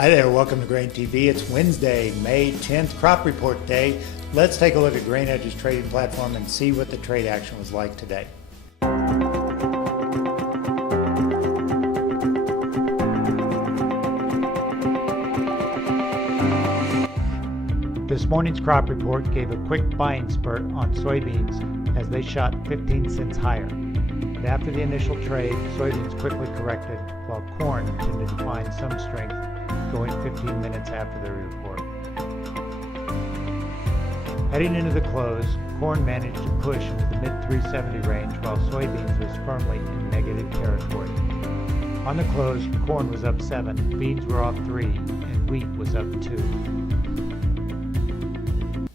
Hi there, welcome to Grain TV. It's Wednesday, May 10th, crop report day. Let's take a look at Grain Edge's trading platform and see what the trade action was like today. This morning's crop report gave a quick buying spurt on soybeans as they shot 15 cents higher. But after the initial trade, soybeans quickly corrected while corn tended to find some strength going 15 minutes after the report. Heading into the close, corn managed to push into the mid-370 range while soybeans was firmly in negative territory. On the close, corn was up 7, beans were off 3, and wheat was up 2.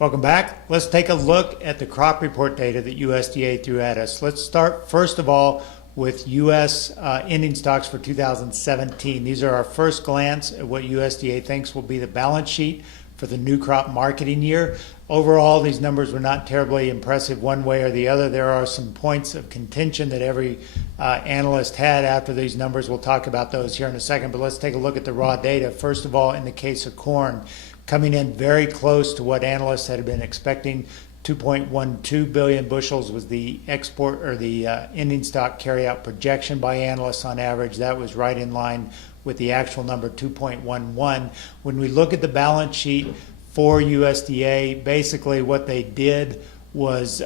Welcome back. Let's take a look at the crop report data that USDA threw at us. Let's start first of all with U.S. Ending stocks for 2017. These are our first glance at what USDA thinks will be the balance sheet for the new crop marketing year. Overall, these numbers were not terribly impressive one way or the other. There are some points of contention that every analyst had after these numbers. We'll talk about those here in a second, but let's take a look at the raw data. First of all, in the case of corn, coming in very close to what analysts had been expecting. 2.12 billion bushels was the export or the ending stock carryout projection by analysts on average. That was right in line with the actual number, 2.11. When we look at the balance sheet for USDA, basically what they did was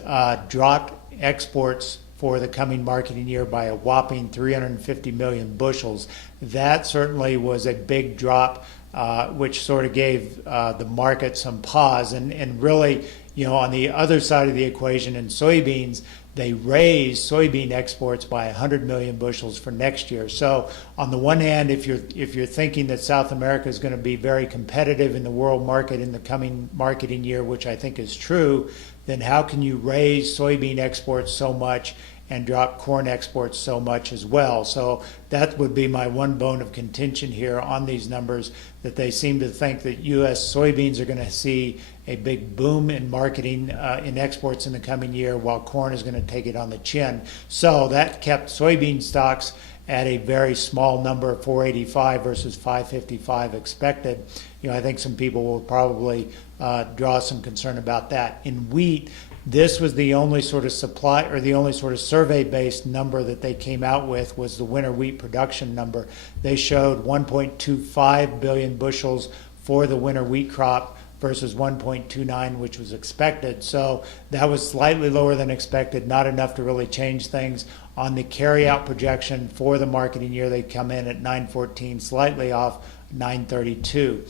dropped exports for the coming marketing year by a whopping 350 million bushels. That certainly was a big drop, which sort of gave the market some pause. And really, on the other side of the equation in soybeans, they raised soybean exports by 100 million bushels for next year. So on the one hand, if you're thinking that South America is going to be very competitive in the world market in the coming marketing year, which I think is true, then how can you raise soybean exports so much and drop corn exports so much as well? So that would be my one bone of contention here on these numbers, that they seem to think that U.S. soybeans are going to see a big boom in marketing in exports in the coming year, while corn is going to take it on the chin. So that kept soybean stocks at a very small number, 485 versus 555 expected. I think some people will probably draw some concern about that. In wheat, this was the only sort of supply or the only sort of survey-based number that they came out with was the winter wheat production number. They showed 1.25 billion bushels for the winter wheat crop versus 1.29, which was expected. So that was slightly lower than expected, not enough to really change things. On the carryout projection for the marketing year, they come in at 914, slightly off 932.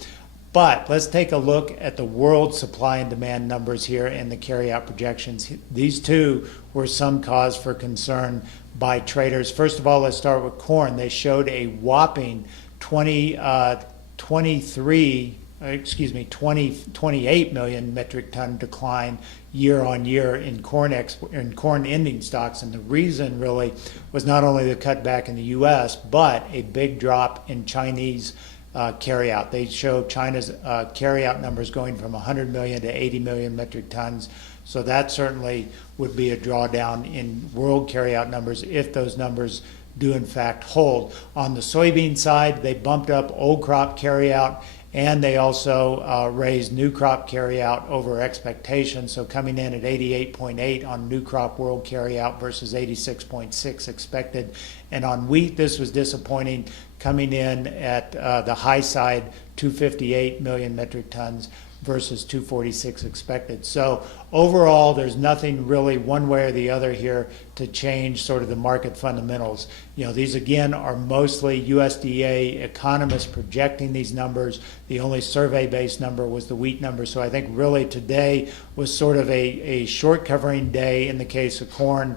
But let's take a look at the world supply and demand numbers here and the carryout projections. These two were some cause for concern by traders. First of all, let's start with corn. They showed a whopping 28 million metric ton decline year on year in corn ending stocks. And the reason really was not only the cutback in the U.S., but a big drop in Chinese carryout. They show China's carryout numbers going from 100 million to 80 million metric tons. So that certainly would be a drawdown in world carryout numbers if those numbers do in fact hold. On the soybean side, they bumped up old crop carryout, and they also raised new crop carryout over expectations. So coming in at 88.8 on new crop world carryout versus 86.6 expected. And on wheat, this was disappointing, coming in at the high side, 258 million metric tons versus 246 expected. So overall, there's nothing really one way or the other here to change sort of the market fundamentals. These again are mostly USDA economists projecting these numbers. The only survey-based number was the wheat number. So I think really today was sort of a short covering day in the case of corn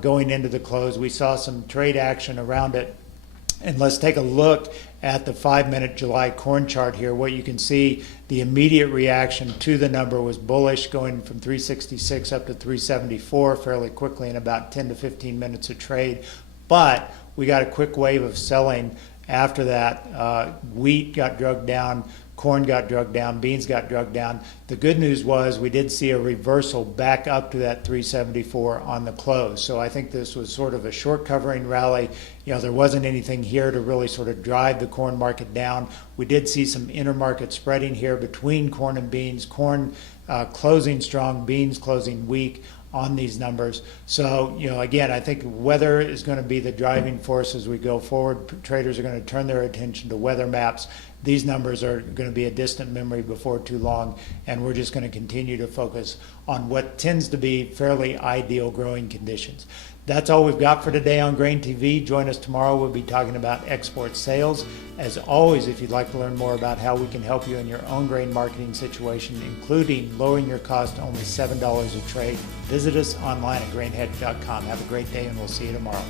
going into the close. We saw some trade action around it. And let's take a look at the 5-minute July corn chart here. What you can see, the immediate reaction to the number was bullish, going from 366 up to 374 fairly quickly in about 10 to 15 minutes of trade. But we got a quick wave of selling after that. Wheat got dragged down, corn got drugged down, beans got drugged down. The good news was we did see a reversal back up to that 374 on the close. So I think this was sort of a short covering rally. There wasn't anything here to really sort of drive the corn market down. We did see some intermarket spreading here between corn and beans. Corn closing strong, beans closing weak on these numbers. So, again, I think weather is going to be the driving force as we go forward. Traders are going to turn their attention to weather maps. These numbers are going to be a distant memory before too long, and we're just going to continue to focus on what tends to be fairly ideal growing conditions. That's all we've got for today on Grain TV. Join us tomorrow. We'll be talking about export sales. As always, if you'd like to learn more about how we can help you in your own grain marketing situation, including lowering your cost to only $7 a trade, visit us online at grainhead.com. Have a great day, and we'll see you tomorrow.